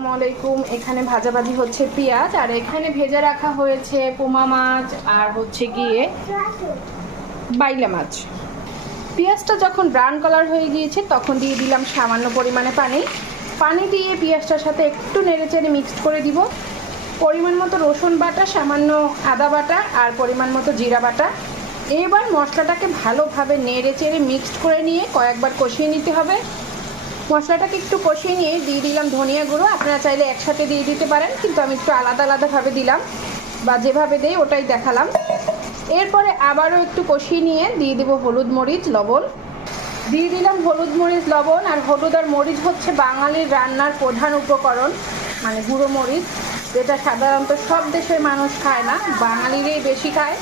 আসসালামাইকুম। এখানে ভাজাভাজি হচ্ছে পেঁয়াজ, আর এখানে ভেজে রাখা হয়েছে পোমা মাছ আর হচ্ছে গিয়ে বাইলা মাছ। পেঁয়াজটা যখন ব্রাউন কালার হয়ে গিয়েছে তখন দিয়ে দিলাম সামান্য পরিমাণে পানি দিয়ে পেঁয়াজটার সাথে একটু নেড়েচেড়ে মিক্সড করে দিব। পরিমাণ মতো রসুন বাটা, সামান্য আদা বাটা আর পরিমাণ মতো জিরা বাটা। এবার মশলাটাকে ভালোভাবে নেড়েচেড়ে মিক্সড করে নিয়ে কয়েকবার কষিয়ে নিতে হবে। মশলাটাকে একটু কষিয়ে নিয়ে দিয়ে দিলাম ধনিয়া গুঁড়ো। আপনারা চাইলে একসাথে দিয়ে দিতে পারেন, কিন্তু আমি একটু আলাদা আলাদাভাবে দিলাম, বা যেভাবে দেই ওটাই দেখালাম। এরপরে আবারও একটু কষিয়ে নিয়ে দিয়ে দেবো হলুদ মরিচ লবণ। দিয়ে দিলাম হলুদ মরিচ লবণ। আর হলুদ আর মরিচ হচ্ছে বাঙালির রান্নার প্রধান উপকরণ, মানে গুঁড়ো মরিচ, যেটা সাধারণত সব দেশের মানুষ খায় না, বাঙালিরাই বেশি খায়।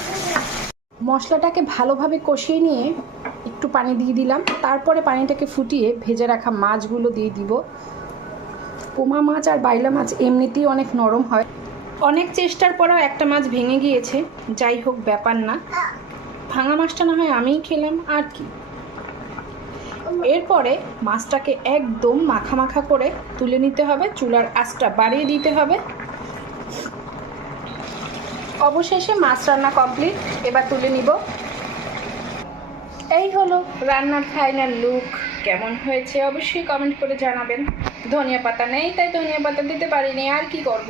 মশলাটাকে ভালোভাবে কষিয়ে নিয়ে একটু পানি দিয়ে দিলাম। তারপরে পানিটাকে ফুটিয়ে ভেজে রাখা মাছগুলো দিয়ে দিব। পোমা মাছ আর বাইলা মাছ এমনিতেই অনেক নরম হয়, অনেক চেষ্টার পরেও একটা মাছ ভেঙে গিয়েছে। যাই হোক, ব্যাপার না, ভাঙা মাছটা না হয় আমিই খেলাম আর কি। এরপরে মাছটাকে একদম মাখা মাখা করে তুলে নিতে হবে, চুলার আঁচটা বাড়িয়ে দিতে হবে। অবশেষে মাছ রান্না কমপ্লিট, এবার তুলে নিব। এই হলো রান্নার ফাইনাল লুক। কেমন হয়েছে অবশ্যই কমেন্ট করে জানাবেন। ধনিয়া পাতা নেই তাই ধনিয়া পাতা দিতে পারিনি, আর কি করব।